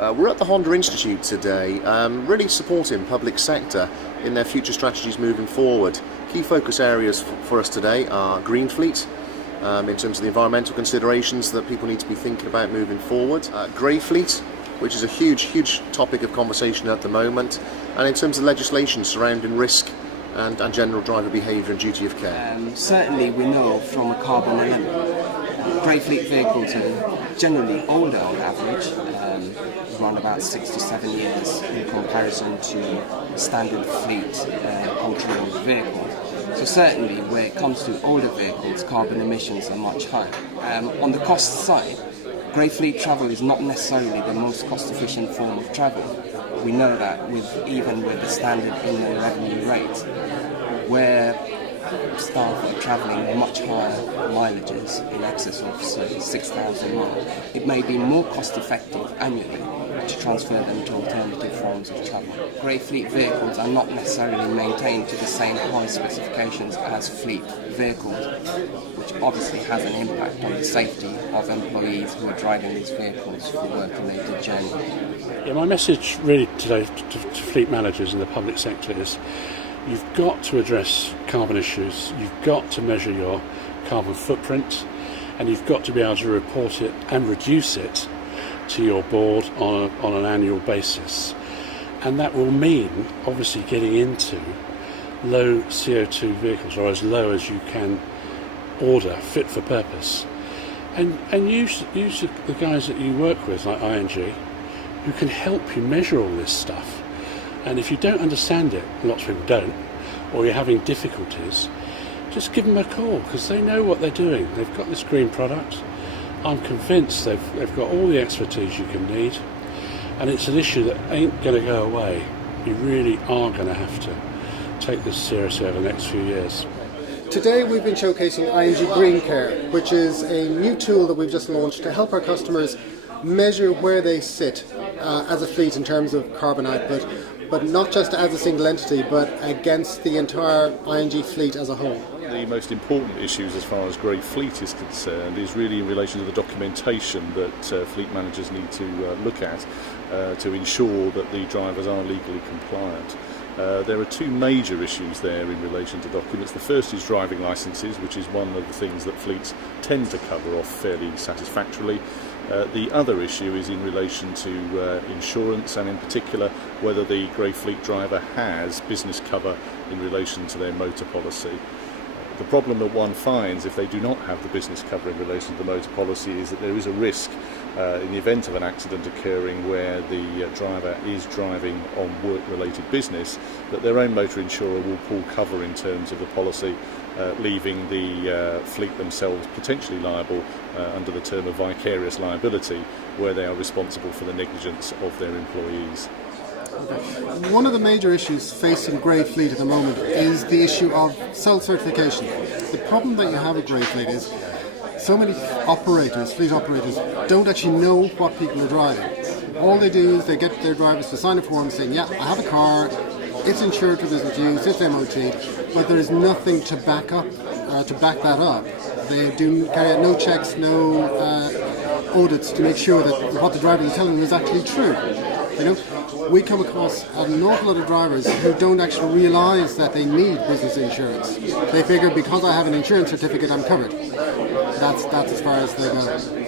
We're at the Honda Institute today, really supporting public sector in their future strategies moving forward. Key focus areas for us today are green fleet, in terms of the environmental considerations that people need to be thinking about moving forward. Grey fleet, which is a huge topic of conversation at the moment, and in terms of legislation surrounding risk and general driver behaviour and duty of care. Certainly we know from a carbon element, grey fleet vehicles are generally older on average, around about 6 to 7 years in comparison to standard fleet controlled vehicles. So certainly where it comes to older vehicles, carbon emissions are much higher. On the cost side, grey fleet travel is not necessarily the most cost efficient form of travel. We know that even with the standard inland revenue rate, where staff are travelling much higher mileages in excess of 6,000 miles, it may be more cost effective annually to transfer them to alternative forms of travel. Grey fleet vehicles are not necessarily maintained to the same high specifications as fleet vehicles, which obviously has an impact on the safety of employees who are driving these vehicles for work-related journeys. Yeah, my message really today to fleet managers in the public sector is you've got to address carbon issues, you've got to measure your carbon footprint, and you've got to be able to report it and reduce it to your board on an annual basis. And that will mean obviously getting into low CO2 vehicles, or as low as you can order, fit for purpose. And use the guys that you work with, like ING, who can help you measure all this stuff. And if you don't understand it, lots of people don't, or you're having difficulties, just give them a call, because they know what they're doing. They've got this green product. I'm convinced they've got all the expertise you can need, and it's an issue that ain't going to go away. You really are going to have to take this seriously over the next few years. Today we've been showcasing ING GreenCARE, which is a new tool that we've just launched to help our customers measure where they sit as a fleet in terms of carbon output, but not just as a single entity, but against the entire ING fleet as a whole. The most important issues as far as grey fleet is concerned is really in relation to the documentation that fleet managers need to look at to ensure that the drivers are legally compliant. There are two major issues there in relation to documents. The first is driving licences, which is one of the things that fleets tend to cover off fairly satisfactorily. The other issue is in relation to insurance, and in particular whether the grey fleet driver has business cover in relation to their motor policy. The problem that one finds if they do not have the business cover in relation to the motor policy is that there is a risk in the event of an accident occurring where the driver is driving on work-related business, that their own motor insurer will pull cover in terms of the policy, leaving the fleet themselves potentially liable under the term of vicarious liability, where they are responsible for the negligence of their employees. One of the major issues facing grey fleet at the moment is the issue of self-certification. The problem that you have with grey fleet is so many fleet operators, don't actually know what people are driving. All they do is they get their drivers to sign a form saying, yeah, I have a car, it's insured for business use, it's MOT, but there is nothing to back that up. They do carry out no checks, no audits to make sure that what the driver is telling them is actually true. You know, we come across an awful lot of drivers who don't actually realise that they need business insurance. They figure because I have an insurance certificate, I'm covered. That's as far as they go.